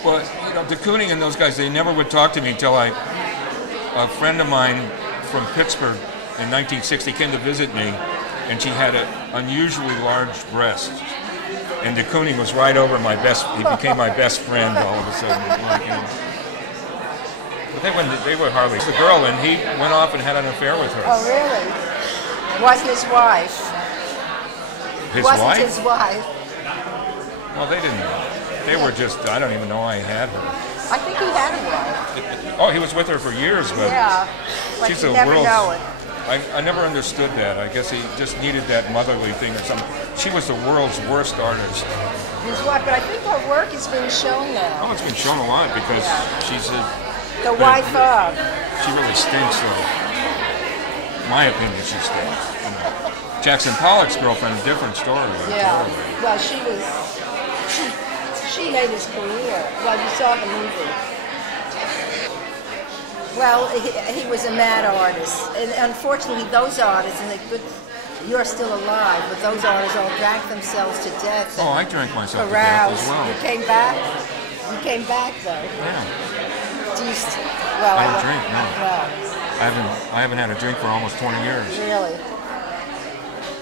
Well, you know, de Kooning and those guys, they never would talk to me until a friend of mine from Pittsburgh in 1960 came to visit me, and she had an unusually large breast. And de Kooning was right over he became my best friend all of a sudden. Like, you know. But they were hardly the girl, and he went off and had an affair with her. Oh, really? Wasn't his wife? Wasn't his wife? Well, they didn't know. They were just, I don't even know I had her. I think he had a wife. Oh, he was with her for years, but she's you never know it. I never understood that. I guess he just needed that motherly thing or something. She was the world's worst artist. His wife, but I think her work is being shown now. Oh, it's been shown a lot because she's the wife of. She really stinks, though. In my opinion, she stinks. You know. Jackson Pollock's girlfriend, a different story. Yeah. Well, she made his career. Well, you saw the movie. Well, he was a mad artist, and unfortunately, those artists, you're still alive, but those artists all drank themselves to death. Oh, I drank myself to death as well. You came back. You came back, though. Yeah. Do you I don't drink. No. Well, I haven't had a drink for almost 20 years. Really.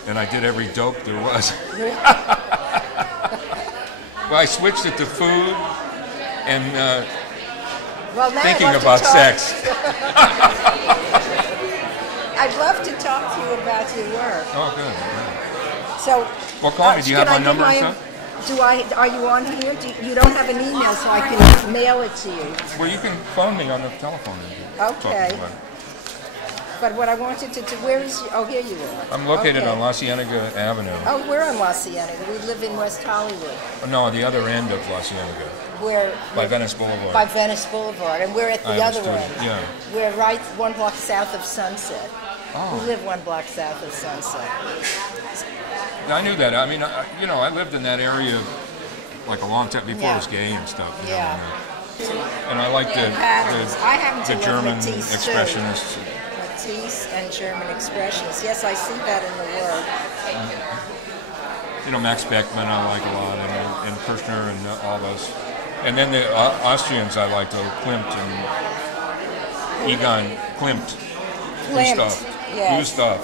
And I did every dope there was. Well, I switched it to food and thinking about sex. I'd love to talk to you about your work. Oh, good. So, well, call me. Do you have my number? Are you on here? You don't have an email, so I can mail it to you. Well, you can phone me on the telephone. Okay. But what I wanted to do, here you are. I'm located on La Cienega Avenue. Oh, we're on La Cienega. We live in West Hollywood. No, the other end of La Cienega. By Venice Boulevard. By Venice Boulevard, and we're at the other end. Yeah. We're right 1 block south of Sunset. Oh. We live 1 block south of Sunset. I knew that. I mean, I lived in that area like a long time before it was gay and stuff. Yeah. And I like the German expressionists. Matisse and German expressionists. Yes, I see that in the work. You know, Max Beckmann I like a lot, and Kirchner and all those. And then the Austrians I liked, Klimt and Egon Klimt. Gustav.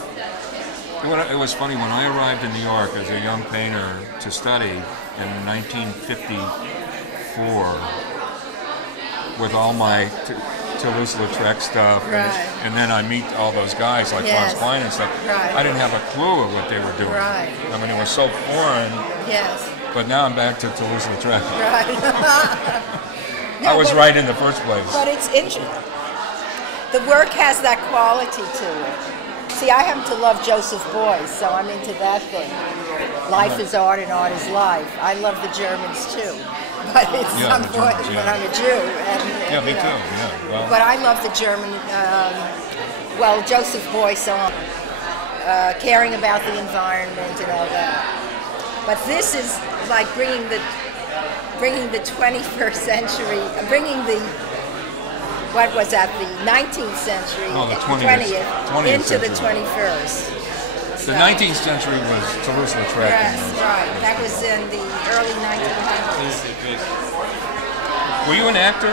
It was funny, when I arrived in New York as a young painter to study in 1954 with all my Toulouse-Lautrec stuff, and then I meet all those guys like Franz Klein and stuff. I didn't have a clue of what they were doing. I mean, it was so foreign. Yes. But now I'm back to Toulouse-Lautrec. Right. I was right in the first place. But it's interesting. The work has that quality to it. See, I happen to love Joseph Beuys, so I'm into that thing. Life is art and art is life. I love the Germans too. But it's unfortunate when I'm a Jew. Me too. Yeah. Well, but I love the German, Joseph Beuys on caring about the environment and all that. But this is like bringing the 21st century, bringing the what was that, the 19th century, the 20th into century. The 21st. The 19th century was Toulouse-Lautrec. Yes, right. That was in the early 1900s. Were you an actor?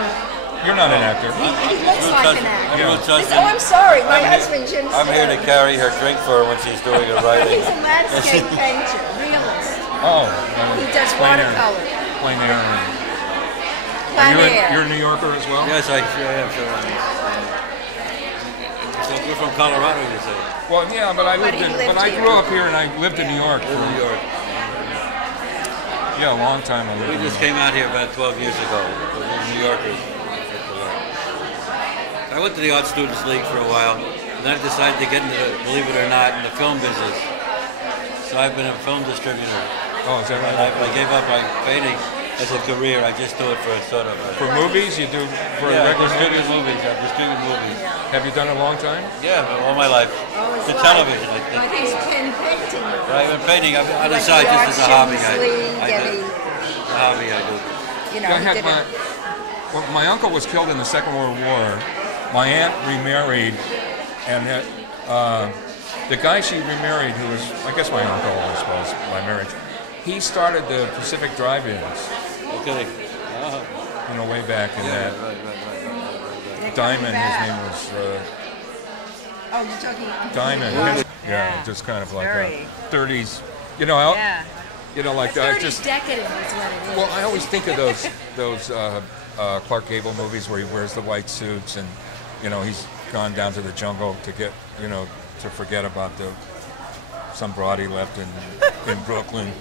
You're not an actor. He looks like an actor. Yeah. Oh, I'm sorry. My husband, Jim. I'm here to carry her drink for her when she's doing her writing. He's a landscape painter, realist. Oh. He does watercolor. Plein air. You're a New Yorker as well? Yes, I am. Sure. You're from Colorado, you say? Well, yeah, but I grew up here and I lived in New York. New York. Yeah, a long time ago. We just came out here about 12 years ago. We're New Yorkers. I went to the Art Students League for a while, and then I decided to get into the, believe it or not, in the film business. So I've been a film distributor. Oh, is that right? I gave up my painting as a career. I just do it for a sort of... For movies? You do for yeah, regular movies? I distribute movies. Have you done it a long time? Yeah, all my life. For television. He's been painting. I've been painting on the side just as a hobby. I do. A hobby I do. You know, well, my uncle was killed in the Second World War. My aunt remarried, and the guy she remarried, who was, I guess, my uncle, I suppose, by marriage, he started the Pacific Drive-Ins. Okay. You know, way back in that. Right. Diamond, his name was. Oh, you're talking. Diamond. Yeah, just kind of like a 30s. You know, you know, like just. Decadent is what it is. Well, I always think of those Clark Gable movies where he wears the white suits and, you know, he's gone down to the jungle to get, you know, to forget about some broad he left in Brooklyn.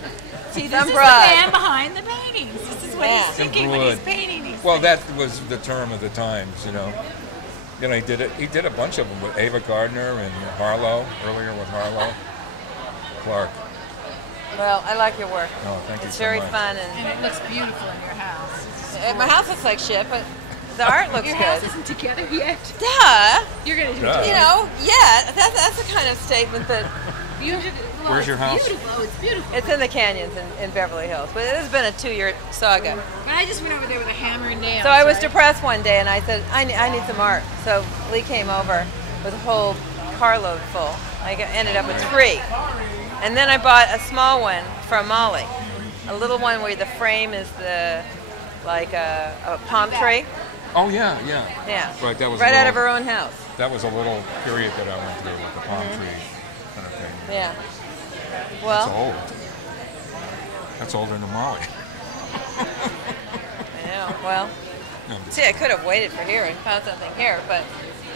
See, this is the man behind the paintings. This is what he's thinking when he's painting these Well, that was the term of the times, you know. You know, he did a bunch of them with Ava Gardner and Harlow, earlier with Harlow. Clark. Well, I like your work. Oh, thank you It's so very much. fun. And it looks beautiful in your house. My house looks like shit, but the art looks your good. Your house isn't together yet. Duh! You're going to do Duh. it. You know, yeah, that's the kind of statement that... Where's your house? Beautiful. It's beautiful. It's in the canyons in Beverly Hills, but it has been a 2-year saga. But I just went over there with a hammer and nails. So I was depressed one day, and I said, I need some art. So Lee came over with a whole carload full. I ended up with 3. And then I bought a small one from Molly, a little one where the frame is like a palm tree. Oh, yeah. Yeah. Right, that was right out of her own house. That was a little period that I went through with the palm tree kind of thing. Yeah. Well. That's old. That's older than Molly. I know. Well. See, I could have waited for here and found something here, but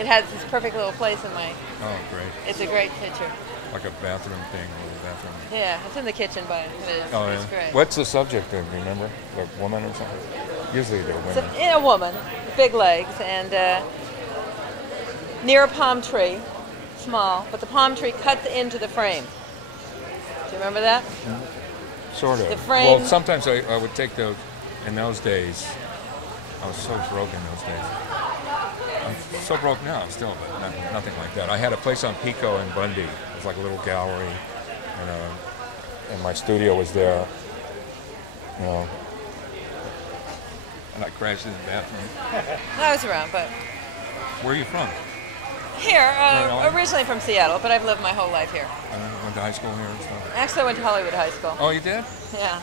it has this perfect little place in my... Oh, great. It's a great picture. Like a bathroom thing, a little bathroom. Yeah, it's in the kitchen, but it's great. What's the subject of, remember? A woman or something? Usually they're women. A woman, big legs, and near a palm tree, small, but the palm tree cuts into the frame. Do you remember that? Sort of. The frame. Well, sometimes I would take those, in those days, I was so broke in those days. I'm so broke now still, but nothing like that. I had a place on Pico in Bundy. It was like a little gallery, and my studio was there. You know, and I crashed in the bathroom. I was around, but... Where are you from? Here, originally from Seattle, but I've lived my whole life here. Went to high school here and stuff? Actually, I went to Hollywood High School. Oh, you did? Yeah.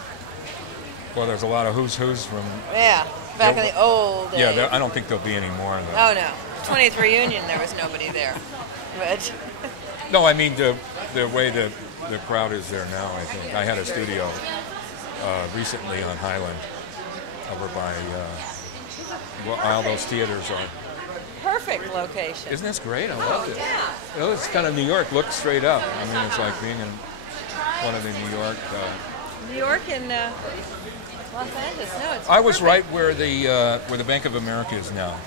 Well, there's a lot of who's from... Yeah, back in the old days. Yeah, I don't think there'll be any more. Oh, no. 20th reunion, there was nobody there. But... No, I mean the way the crowd is there now, I think. I had a studio recently on Highland over by all those theaters are. Perfect location. Isn't this great? I love it. You know, it's kind of New York. Look straight up. I mean, it's like being in one of the New York. New York and Los Angeles. No, it's. I was right where the Bank of America is now.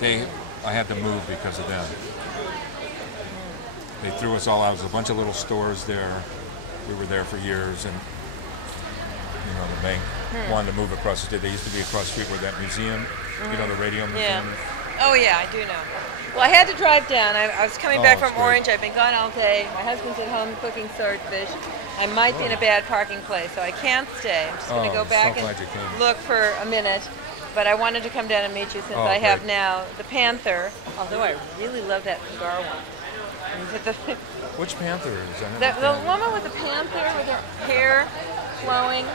I had to move because of that. They threw us all out. There was a bunch of little stores there. We were there for years, and you know the bank wanted to move across the street. They used to be across the street where that museum, you know, the radio museum. Yeah. Oh yeah, I do know. Well, I had to drive down. I was coming back from Orange. I've been gone all day. My husband's at home cooking swordfish. I might be in a bad parking place, so I can't stay. I'm just going to go back and look for a minute. But I wanted to come down and meet you since I have now the Panther, although I really love that cigar one. Which Panther is that? The woman with the panther with her hair flowing.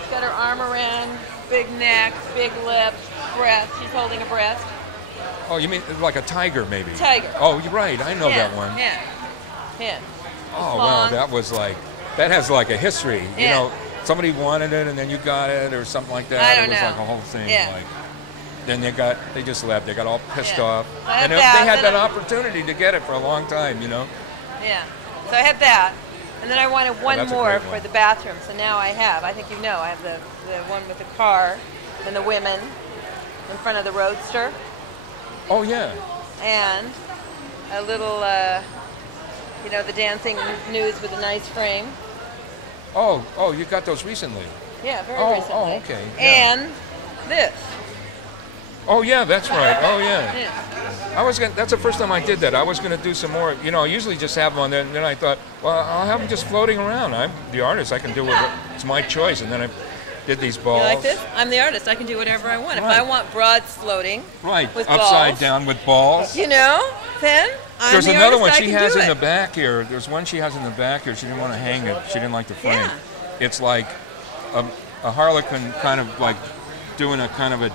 She's got her arm around, big neck, big lips, breast. She's holding a breast. Oh, you mean like a tiger, maybe? Tiger. Oh, you're right. I know that one. Yeah. Oh, wow. That has like a history. You know, somebody wanted it and then you got it or something like that. I don't know. It was like a whole thing. Yeah. then they just left. They got all pissed off. So I had And they that, had then that opportunity to get it for a long time, you know? Yeah. So I had that. And then I wanted one that's a more great for one. the bathroom. So now I have, I think you know, I have the one with the car and the women in front of the roadster. Oh, yeah. And a little, the dancing nudes with a nice frame. Oh, you got those recently? Yeah, very recently. Oh, okay. Yeah. And this. Oh, yeah, that's right. Oh, yeah. Yeah. That's the first time I did that. I was going to do some more. You know, I usually just have them on there, and then I thought, well, I'll have them just floating around. I'm the artist. I can do it. It's my choice. And then I did these balls. You like this? I'm the artist. I can do whatever I want. If I want broads floating with upside balls, down with balls. then I'm There's the another artist. one I she can has do in it. the back here. There's one she has in the back here. She didn't want to hang it. She didn't like the frame. Yeah. It's like a harlequin kind of like doing a kind of a